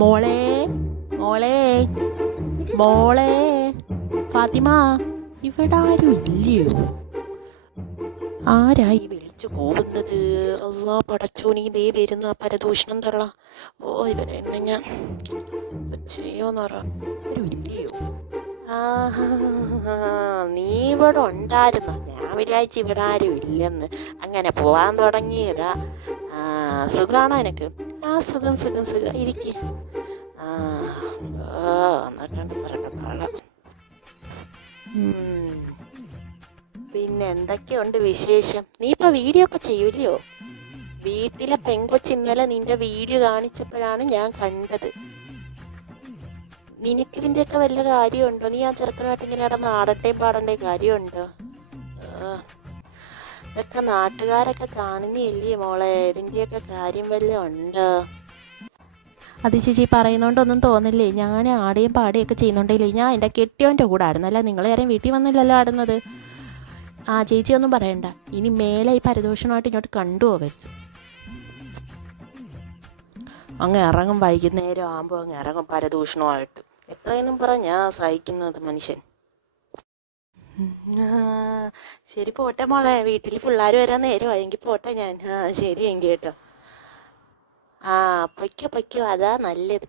മോളെ മോളെ മോളെ ഫാത്തിമ, ഇവിടെ ആരും ഇല്ലയോ? ആരായി വിളിച്ചു പോകുന്നത്? അള്ളാ പടച്ചോനി, ദേ വരുന്ന പരദൂഷണം തള്ള. ഓ ഇവനെ എന്നെ ഞാൻ ചെയ്യോന്നറ. ആരും ഇല്ലയോ? നീ ഇവിടെ ഉണ്ടായിരുന്നോ? ഞാൻ വിചാരിച്ച ഇവിടെ ആരും ഇല്ലെന്ന്. അങ്ങനെ പോവാൻ തുടങ്ങിയതാ. സുഖാണോ എനിക്ക്? സുഖം സുഖം സുഖം, ഇരിക്കും. എന്നിട്ടുണ്ട് പറക്കത്താള. പിന്നെ എന്തൊക്കെയുണ്ട് വിശേഷം? നീ ഇപ്പൊ വീഡിയോ ഒക്കെ ചെയ്യൂല്ലയോ? വീട്ടിലെ പെങ്കൊച്ച് ഇന്നലെ നിന്റെ വീഡിയോ കാണിച്ചപ്പോഴാണ് ഞാൻ കണ്ടത്. നിനക്കിതിൻ്റെയൊക്കെ വല്ല കാര്യമുണ്ടോ? നീ ആ ചെറുക്കനായിട്ട് ഇങ്ങനെ നടന്ന് ആടണ്ടേയും പാടണ്ടേയും കാര്യമുണ്ടോ? ഇതൊക്കെ നാട്ടുകാരൊക്കെ കാണുന്നില്ലേ മോളെ? ഇതിൻ്റെയൊക്കെ കാര്യം വല്ലതും ഉണ്ടോ? അത് ചേച്ചി പറയുന്നോണ്ടൊന്നും തോന്നില്ലേ. ഞാൻ ആടെയും പാടുകയൊക്കെ ചെയ്യുന്നുണ്ടല്ലേ. ഞാൻ എൻ്റെ കെട്ടിയോൻ്റെ കൂടെ ആടുന്നല്ല, നിങ്ങളെ ആരെയും വീട്ടിൽ വന്നില്ലല്ലോ ആടുന്നത്. ചേച്ചി ഒന്നും പറയണ്ട. ഇനി മേലെ ഈ പരദൂഷണമായിട്ട് ഇങ്ങോട്ട് കണ്ടുപോകരുത്. അങ്ങ് ഇറങ്ങും, വൈകുന്നേരം ആകുമ്പോൾ അങ്ങ് ഇറങ്ങും പരദൂഷണമായിട്ട്. എത്രയെന്നും പറഞ്ഞാ സഹിക്കുന്നത് മനുഷ്യൻ. ശരി പോട്ടെ മോളെ, വീട്ടിൽ പിള്ളേർ വരാൻ നേരമായി. എങ്കിൽ പോട്ടെ ഞാൻ. ശരി എങ്കിൽ കേട്ടോ. പൊയ്ക്കോ പൊയ്ക്കോ, അതാ നല്ലത്.